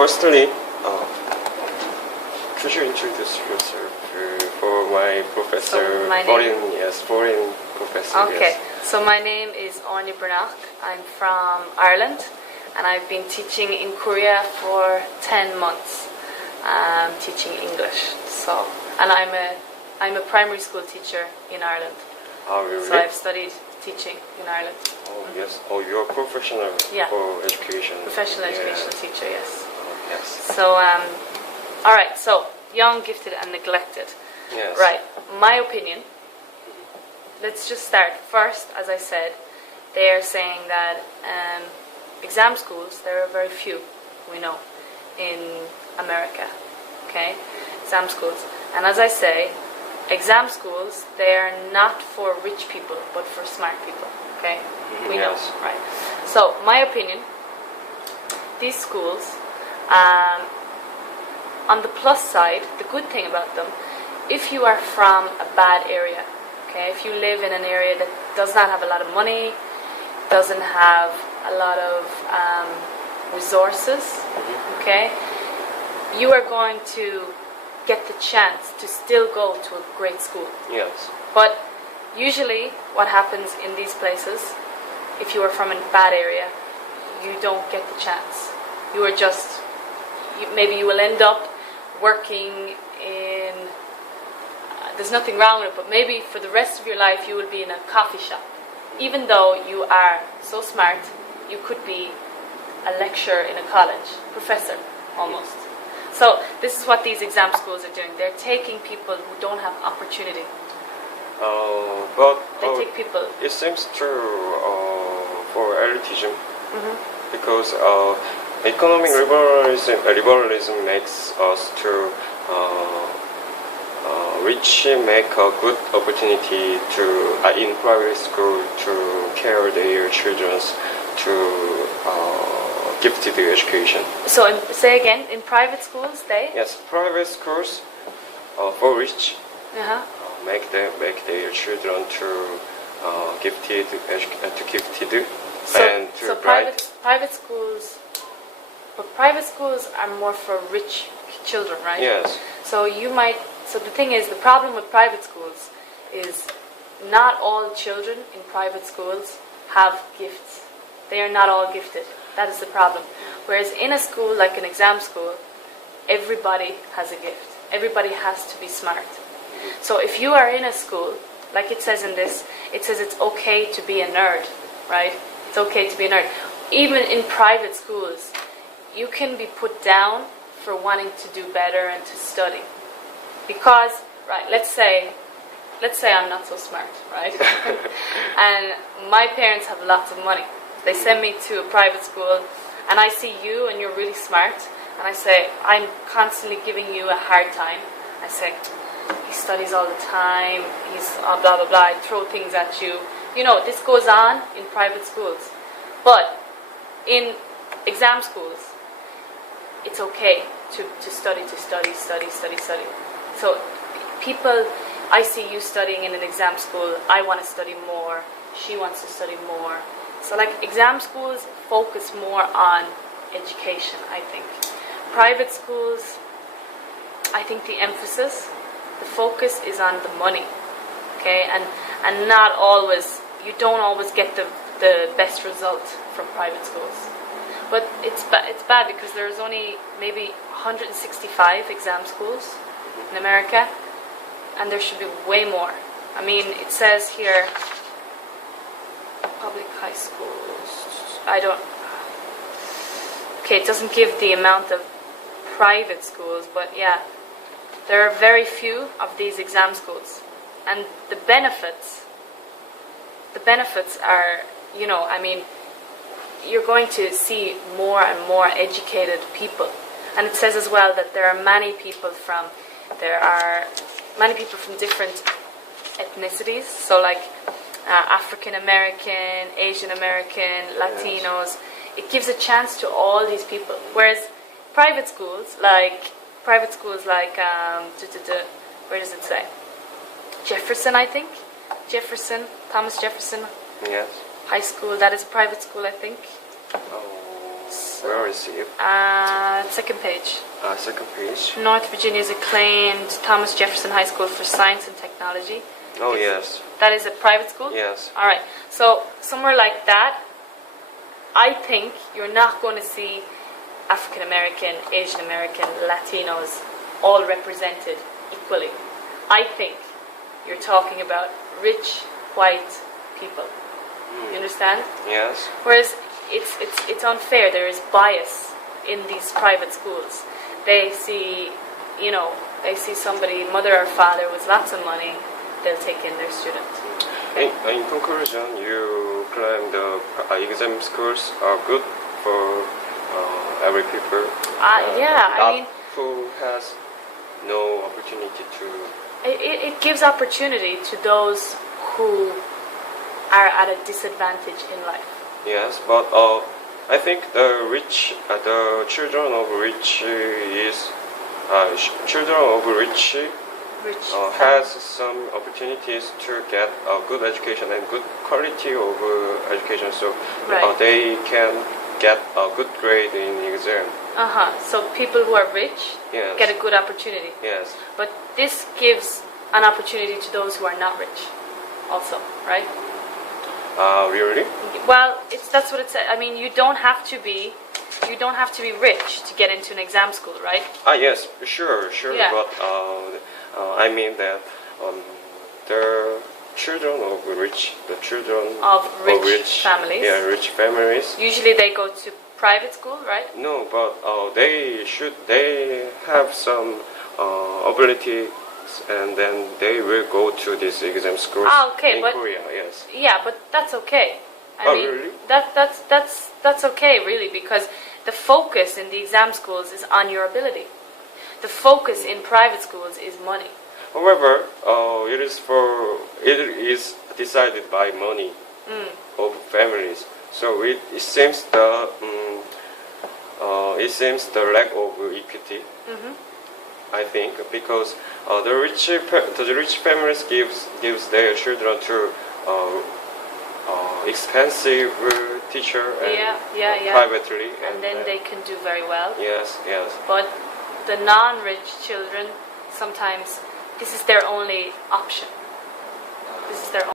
firstly, could you introduce yourself for my professor? So my name- foreign professor. Okay, Yes. so my name is Ernie Brown. I'm from Ireland, and I've been teaching in Korea for 10 months, teaching English. So, and I'm a primary school teacher in Ireland. Oh, really? So I've studied teaching in Ireland. Oh, yes. Oh, you're a professional Yeah. for education. Professional Yeah. educational teacher, yes. Oh, yes. So, all right. So, young, gifted, and neglected. Yes. Right. My opinion. Let's just start. First, as I said, they are saying that exam schools, there are very few, we know, in America. Okay? Exam schools. And as I say, exam schools, they are not for rich people, but for smart people. Okay? We know. Yes. Right. So, my opinion, these schools, on the plus side, the good thing about them, if you are from a bad area, okay, if you live in an area that does not have a lot of money, doesn't have a lot of resources, okay, you are going to get the chance to still go to a great school. Yes. But usually what happens in these places, if you are from a bad area, you don't get the chance. You are just, maybe you will end up working in, there's nothing wrong with it, but maybe for the rest of your life you will be in a coffee shop. Even though you are so smart, you could be a lecturer in a college, professor almost. So this is what these exam schools are doing. They're taking people who don't have opportunity. But They take people. it seems true for elitism because economic liberalism makes us to rich make a good opportunity to in private school to care their children to gifted education. So say again, in private schools they? Yes, private schools for rich Uh-huh. make their children to gifted So, and to so bright. private schools, but private schools are more for rich children, right? Yes. So so the thing is, the problem with private schools is not all children in private schools have gifts. They are not all gifted. That is the problem. Whereas in a school like an exam school, everybody has a gift. Everybody has to be smart. So if you are in a school, like it says in this, it says it's okay to be a nerd, right? It's okay to be a nerd. Even in private schools, you can be put down for wanting to do better and to study. Because, right, let's say I'm not so smart, right? And my parents have lots of money. They send me to a private school, and I see you and you're really smart, and I say, I'm constantly giving you a hard time. I say, he studies all the time, he's blah, blah, blah. I throw things at you. You know, this goes on in private schools. But in exam schools, it's okay to study. So people, I see you studying in an exam school, I want to study more, she wants to study more. So like exam schools focus more on education, I think. Private schools, I think the focus is on the money, okay? And not always, you don't always get the best result from private schools. But it's bad because there's only maybe 165 exam schools in America, and there should be way more. I mean, it says here, public high schools, okay, it doesn't give the amount of private schools, but yeah, there are very few of these exam schools. And the benefits are, you know, I mean, you're going to see more and more educated people. And it says as well that there are many people from different ethnicities, so like African American, Asian American, Latinos. It gives a chance to all these people. Whereas private schools like where does it say? Jefferson, I think. Thomas Jefferson Yes. High School. That is private school, I think. Oh. Where is it? Second page. Second page. North Virginia's acclaimed Thomas Jefferson High School for Science and Technology. Oh, yes. That is a private school? Yes. All right. So somewhere like that, I think you're not going to see African American, Asian American, Latinos all represented equally. I think you're talking about rich white people. You understand? Yes. Whereas it's unfair. There is bias in these private schools. They see, they see somebody, mother or father with lots of money, they'll take in their student. In conclusion, you claim the exam schools are good for every people. Who has no opportunity to. It gives opportunity to those who are at a disadvantage in life. Yes, but I think the children of rich has some opportunities to get a good education and good quality of education, so Right. They can get a good grade in exam. So people who are rich Yes. get a good opportunity. Yes. But this gives an opportunity to those who are not rich also, right? Really? Well, that's what it said. I mean, you don't have to be rich to get into an exam school, right? Yes, sure. Yeah. But I mean that the children of rich families. Yeah, rich families. Usually they go to private school, right? No, but they have some ability, and then they will go to this exam school in Korea. Yes. Yeah, but that's okay. Really? That's okay, really, because the focus in the exam schools is on your ability. The focus in private schools is money. However, it is decided by money of families. So it seems the lack of equity. I think because the rich families gives their children to expensive teacher and privately, And then they can do very well. Yes. But the non-rich children, sometimes this is their only option. This is their